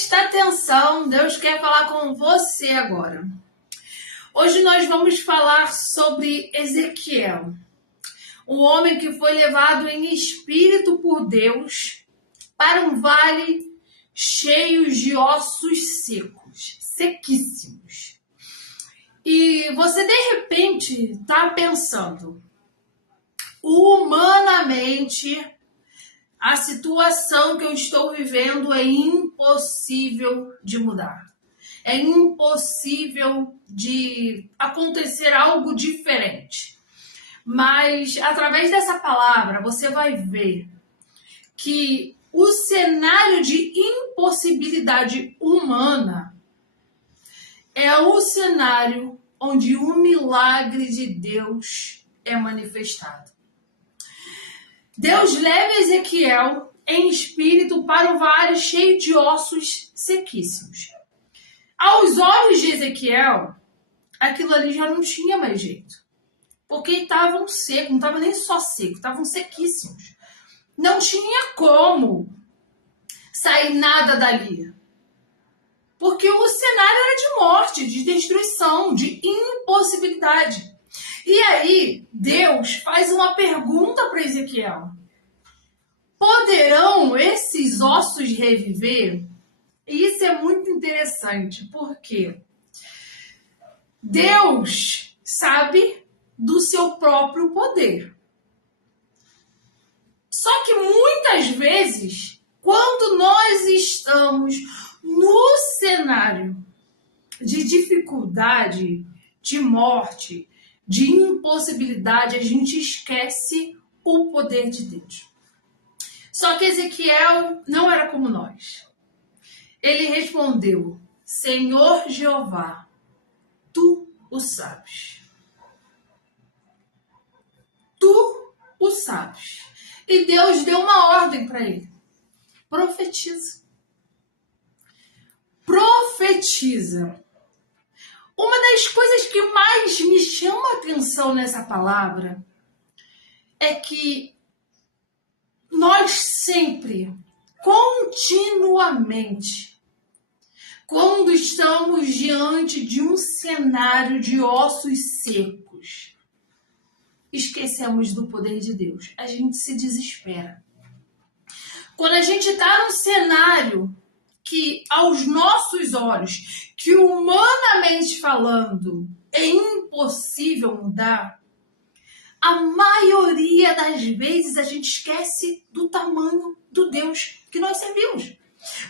Presta atenção, Deus quer falar com você agora. Hoje nós vamos falar sobre Ezequiel, um homem que foi levado em espírito por Deus para um vale cheio de ossos secos, sequíssimos. E você de repente está pensando, humanamente, a situação que eu estou vivendo é impossível de mudar. É impossível de acontecer algo diferente. Mas, através dessa palavra, você vai ver que o cenário de impossibilidade humana é o cenário onde o milagre de Deus é manifestado. Deus leva Ezequiel em espírito para o vale cheio de ossos sequíssimos. Aos olhos de Ezequiel, aquilo ali já não tinha mais jeito. Porque estavam secos, não estavam nem só secos, estavam sequíssimos. Não tinha como sair nada dali. Porque o cenário era de morte, de destruição, de impossibilidade. E aí, Deus faz uma pergunta para Ezequiel. Poderão esses ossos reviver? E isso é muito interessante, porque Deus sabe do seu próprio poder. Só que muitas vezes, quando nós estamos no cenário de dificuldade, de morte, de impossibilidade, a gente esquece o poder de Deus. Só que Ezequiel não era como nós. Ele respondeu, Senhor Jeová, tu o sabes. Tu o sabes. E Deus deu uma ordem para ele. Profetiza. Profetiza. Uma das coisas que mais me chama a atenção nessa palavra é que nós sempre, continuamente, quando estamos diante de um cenário de ossos secos, esquecemos do poder de Deus. A gente se desespera. Quando a gente está num cenário que, aos nossos olhos, que humanamente falando, é impossível mudar, a maioria das vezes a gente esquece do tamanho do Deus que nós servimos.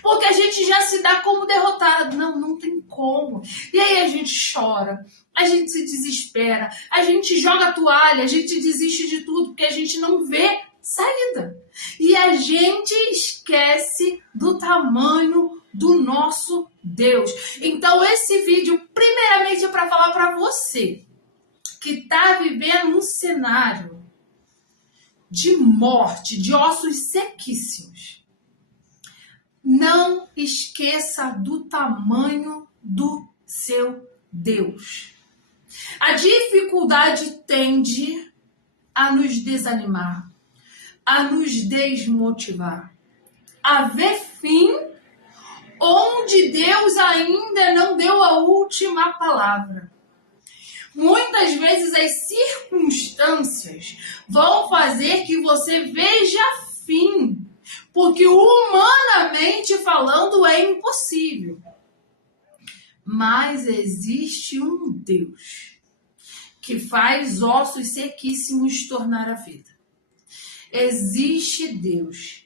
Porque a gente já se dá como derrotado. Não tem como. E aí a gente chora, a gente se desespera, a gente joga a toalha, a gente desiste de tudo, porque a gente não vê saída. E a gente esquece do tamanho do nosso Deus. Então esse vídeo, primeiramente, é para falar para você que está vivendo um cenário de morte, de ossos sequíssimos. Não esqueça do tamanho do seu Deus. A dificuldade tende a nos desanimar, a nos desmotivar, a ver fim onde Deus ainda não deu a última palavra. Muitas vezes as circunstâncias vão fazer que você veja fim, porque humanamente falando é impossível. Mas existe um Deus que faz ossos sequíssimos tornar a vida. Existe Deus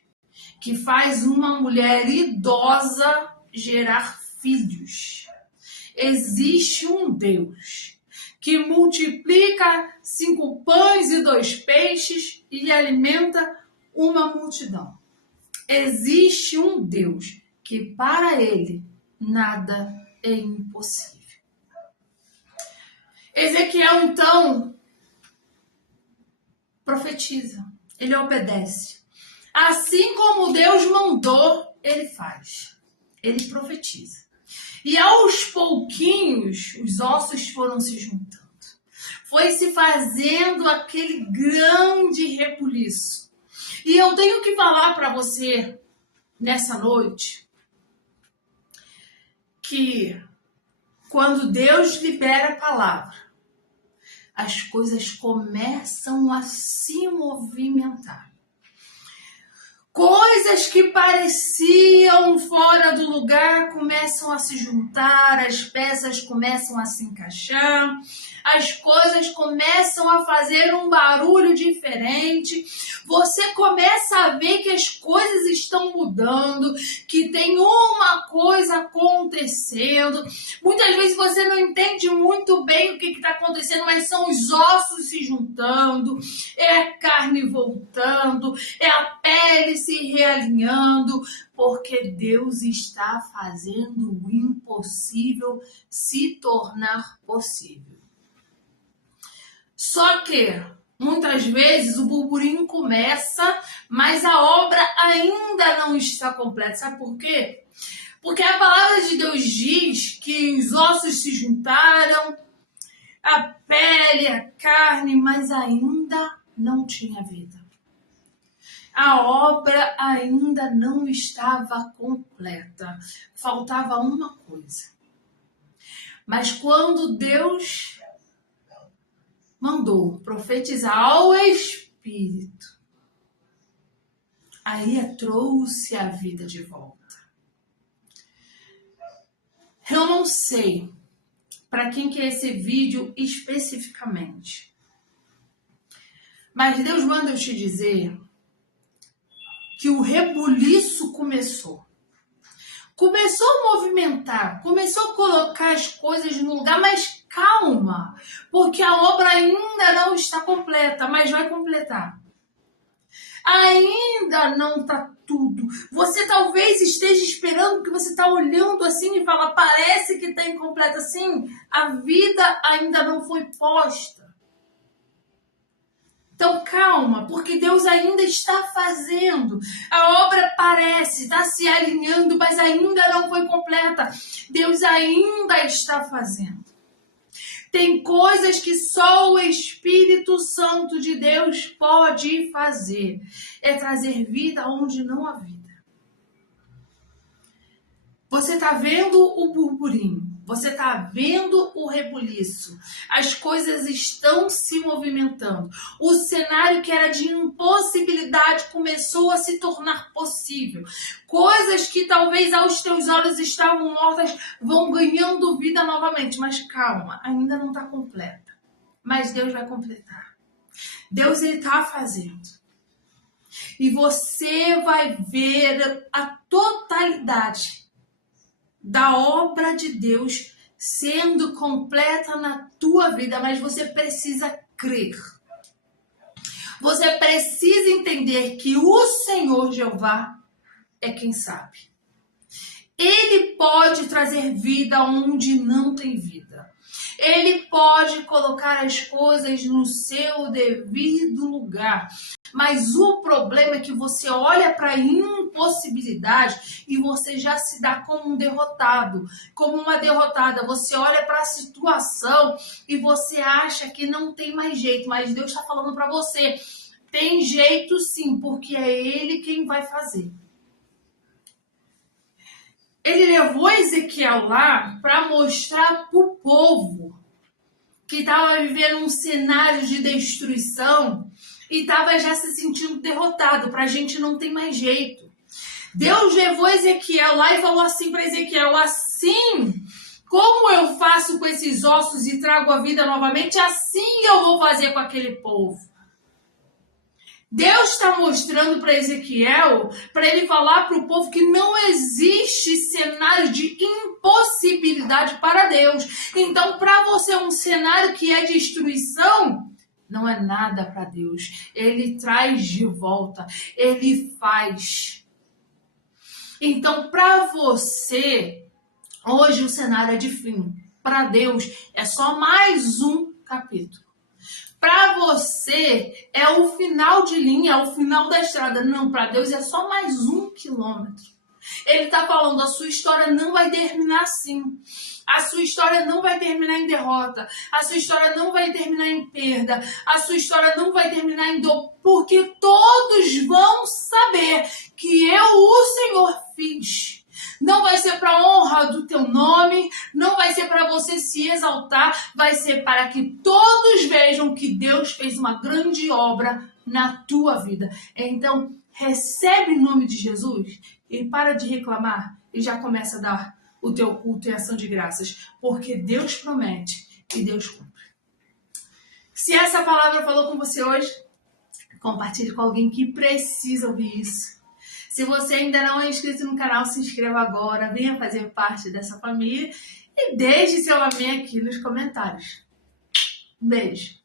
que faz uma mulher idosa gerar filhos. Existe um Deus que multiplica 5 pães e 2 peixes e alimenta uma multidão. Existe um Deus que para ele nada é impossível. Ezequiel, então, profetiza, ele obedece. Assim como Deus mandou, ele faz. Ele profetiza. E aos pouquinhos, os ossos foram se juntando. Foi se fazendo aquele grande rebuliço. E eu tenho que falar para você, nessa noite, que quando Deus libera a palavra, as coisas começam a se movimentar. Coisas que pareciam fora do lugar começam a se juntar, as peças começam a se encaixar, as coisas começam a fazer um barulho diferente. Você começa a ver que as coisas estão mudando, que tem uma coisa acontecendo. Muitas vezes você não entende muito bem o que está acontecendo, mas são os ossos se juntando, é a carne voltando, é a pele se realinhando, porque Deus está fazendo o impossível se tornar possível. Só que muitas vezes o burburinho começa, mas a obra ainda não está completa. Sabe por quê? Porque a palavra de Deus diz que os ossos se juntaram, a pele, a carne, mas ainda não tinha vida. A obra ainda não estava completa. Faltava uma coisa. Mas quando Deus mandou profetizar ao Espírito, aí trouxe a vida de volta. Eu não sei para quem que é esse vídeo especificamente, mas Deus manda eu te dizer que o rebuliço começou a movimentar, começou a colocar as coisas no lugar, mas calma, porque a obra ainda não está completa, mas vai completar. Ainda não está tudo. Você talvez esteja esperando, que você está olhando assim e fala, parece que está incompleta. Sim, a vida ainda não foi posta. Então calma, porque Deus ainda está fazendo. A obra parece, está se alinhando, mas ainda não foi completa. Deus ainda está fazendo. Tem coisas que só o Espírito Santo de Deus pode fazer. É trazer vida onde não há vida. Você está vendo o burburinho, você está vendo o rebuliço, as coisas estão se movimentando. O cenário que era de impossibilidade começou a se tornar possível. Coisas que talvez aos teus olhos estavam mortas vão ganhando vida novamente. Mas calma, ainda não está completa. Mas Deus vai completar. Deus está fazendo. E você vai ver a totalidade da obra de Deus sendo completa na tua vida, mas você precisa crer. Você precisa entender que o Senhor Jeová é quem sabe. Ele pode trazer vida onde não tem vida. Ele pode colocar as coisas no seu devido lugar. Mas o problema é que você olha para a impossibilidade e você já se dá como um derrotado, como uma derrotada. Você olha para a situação e você acha que não tem mais jeito, mas Deus está falando para você, tem jeito sim, porque é Ele quem vai fazer. Ele levou Ezequiel lá para mostrar para o povo que estava vivendo um cenário de destruição e estava já se sentindo derrotado. Para a gente não tem mais jeito. Deus levou Ezequiel lá e falou assim para Ezequiel, assim como eu faço com esses ossos e trago a vida novamente, assim eu vou fazer com aquele povo. Deus está mostrando para Ezequiel, para ele falar para o povo que não existe cenário de impossibilidade para Deus. Então, para você, um cenário que é destruição, não é nada para Deus. Ele traz de volta, ele faz. Então, para você, hoje o cenário é de fim. Para Deus, é só mais um capítulo. Para você, é o final de linha, é o final da estrada. Não, para Deus é só mais 1 quilômetro. Ele está falando, a sua história não vai terminar assim. A sua história não vai terminar em derrota. A sua história não vai terminar em perda. A sua história não vai terminar em dor. Porque todos vão saber que eu, o Senhor, fiz. Não vai ser para honra do teu nome, não vai ser para você se exaltar, vai ser para que todos vejam que Deus fez uma grande obra na tua vida. Então, recebe em nome de Jesus e para de reclamar e já começa a dar o teu culto e ação de graças, porque Deus promete e Deus cumpre. Se essa palavra falou com você hoje, compartilhe com alguém que precisa ouvir isso. Se você ainda não é inscrito no canal, se inscreva agora, venha fazer parte dessa família e deixe seu amém aqui nos comentários. Um beijo!